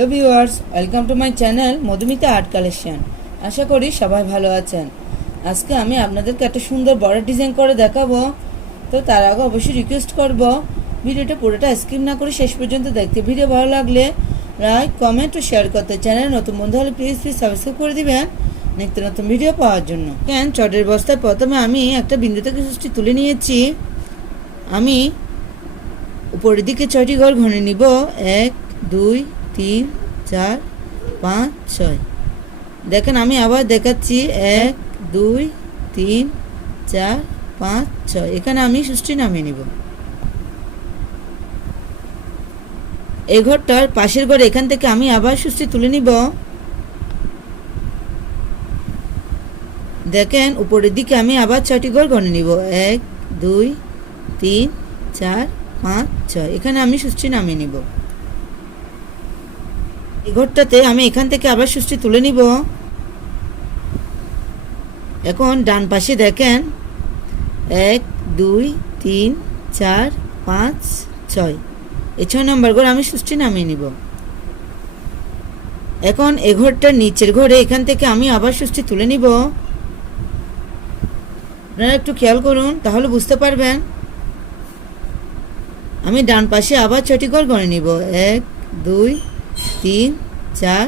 Hello viewers, welcome to my channel Madhumita art collection. আশা করি সবাই ভালো আছেন। আজকে আমি আপনাদেরকে একটা সুন্দর বর্ডার ডিজাইন করে দেখাবো। তো তার আগে অবশ্যই রিকোয়েস্ট করব ভিডিওটা পুরোটা স্কিপ না করে শেষ পর্যন্ত দেখতে। ভিডিও ভালো লাগলে লাইক, কমেন্ট ও শেয়ার করতে। চ্যানেল নতুন বন্ধু হলে প্লিজ সাবস্ক্রাইব করে দিবেন নিত্য নতুন ভিডিও পাওয়ার জন্য। চটের বস্তায় প্রথমে আমি একটা বিন্দু থেকে সুষ্টি তুলে নিয়েছি। আমি উপরের দিকে 6টি ঘর ঘনে নিব। 1 2 3 4 5 6। দেখেন আমি আবার দেখাচ্ছি 1 2 3 4 5 6। এখানে আমি সুষ্টি নামিয়ে নিব। এই ঘরটার পাশের ঘর এখান থেকে আমি আবার সুষ্টি তুলে নিব। দেখেন উপরের দিকে আমি আবার 6টি ঘর ঘনে নিব। 1 2 3 4 5 6। এখানে আমি সুষ্টি নামিয়ে নিব। এই ঘরটাতে আমি এখান থেকে আবার সুষ্টি তুলে নিব। এখন ডান পাশে দেখেন 1 2 3 4 5 6। এই 6 নম্বর ঘর আমি সুষ্টি নামিয়ে নিব। এখন এই ঘরটার নিচের ঘরে এখান থেকে আমি আবার সুষ্টি তুলে নিব। আপনারা একটু খেয়াল করুন, তাহলে বুঝতে পারবেন। আমি ডান পাশে আবার 6টি ঘর গণে নিব। 1 2 3 4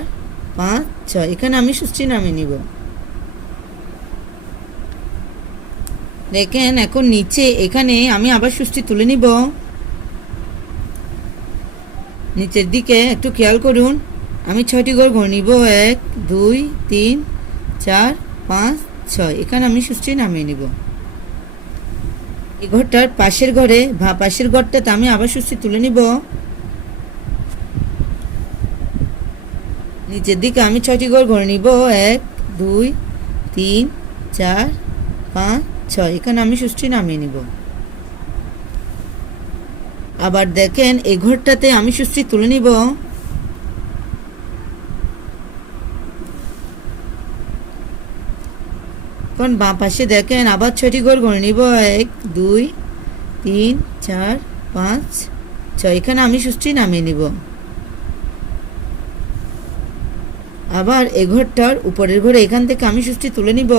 5 6। এখানে আমি সুষ্টি নামিয়ে নিব। দেখেন এখন নিচে এখানে আমি আবার সুষ্টি তুলে নিব। নিচের দিকে একটু খেয়াল করুন, আমি 6টি ঘর গণে নিব। 1 2 3 4 5 6। এখানে আমি সুষ্টি নামিয়ে নিব। এই ঘরটার পাশের ঘরে পাশের ঘরটাতে আমি আবার সুষ্টি তুলে নিব। নিচের দিকে আমি 6টি ঘর গণে নিব। 1 2 3 4 5 6। এখানে আমি সুষ্টি নামিয়ে নিব। আবার দেখেন এই ঘরটাতে আমি সুষ্টি তুলে নিব। এখন বাম পাশে দেখেন আবার 6টি ঘর গণে নিব। 1 2 3 4 5 6। এখানে আমি সুষ্টি নামিয়ে নিব। আবার এই ঘরটার উপরের ঘরে এখান থেকে আমি সুষ্টি তুলে নিব।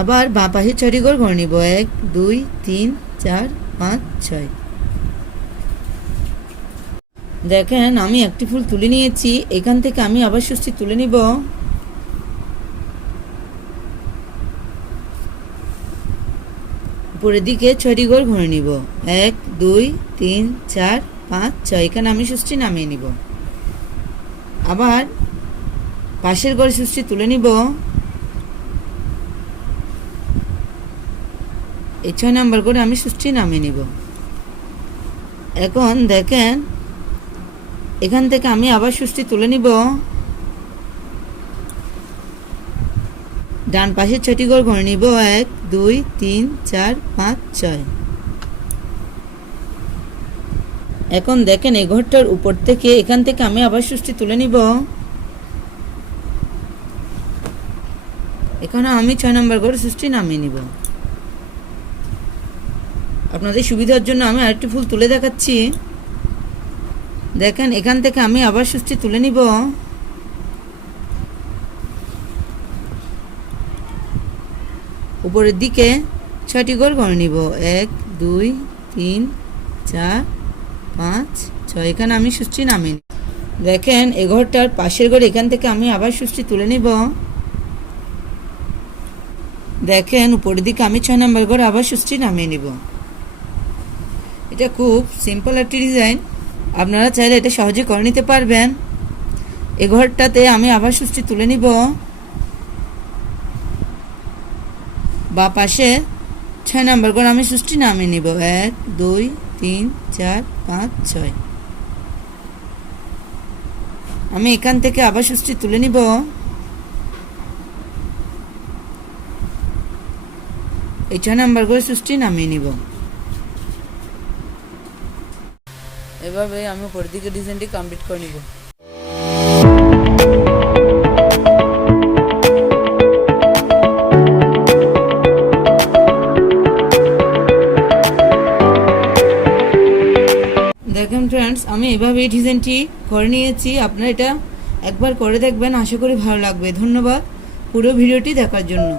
আবার বাম পাশে 6টি ঘর গণে নিব। 1 2 3 4 5 6। দেখেন আমি একটি ফুল তুলে নিয়েছি। এখান থেকে আমি আবার সুষ্টি তুলে নিব। উপরের দিকে 6টি ঘর ঘুরে নিব। 1 2 3 4 5 6। এখানে আমি সুষ্টি নামিয়ে নিব। আবার পাশের ঘরে সুষ্টি তুলে নিব। এই 6 নম্বর করে আমি সুষ্টি নামিয়ে নিব। এখন দেখেন এখান থেকে আমি আবার সুষ্টি তুলে নিব। ডান পাশে 6টি ঘর ঘরে নিব। 1 2 3 4 5 6। এখন দেখেন এই ঘরটার উপর থেকে এখান থেকে আমি আবার সুষ্টি তুলে নিব। এখানে আমি 6 নম্বর ঘরে সুষ্টি নামিয়ে নিব। আপনাদের সুবিধার জন্য আমি আরেকটি ফুল তুলে দেখাচ্ছি। দেখেন এখান থেকে আমি আবার সুষ্টি তুলে নিব। উপরের দিকে 6টি ঘর গণে নিব। 1 2 3 4 5 6। এখানে আমি সুষ্টি নামিয়ে নিব। দেখেন এই ঘরটার পাশের ঘর এখান থেকে আমি আবার সুষ্টি তুলে নিব। দেখেন উপরের দিকে আমি 6 নম্বর ঘর আবার সুষ্টি নামিয়ে নিব। এটা খুব সিম্পল একটি ডিজাইন, আপনারা চাইলে এটা সহজে করে নিতে পারবেন। এই ঘরটাতে আমি আবার সুষ্টি তুলে নিব। বা পাশে 6 নম্বর ঘর আমি সুষ্টি নামিয়ে নিব। 1 2 3 4 5 6। আমি এখান থেকে আবার সুষ্টি তুলে নিব। এই 6 নম্বর ঘর সুষ্টি নামিয়ে নিব। এভাবে আমি উপরের দিকে ডিজাইনটি কমপ্লিট করে নিব। দেখেন ফ্রেন্ডস, আমি এভাবে এই ডিজাইনটি করে নিয়েছি। আপনারা এটা একবার করে দেখবেন, আশা করি ভালো লাগবে। ধন্যবাদ পুরো ভিডিওটি দেখার জন্য।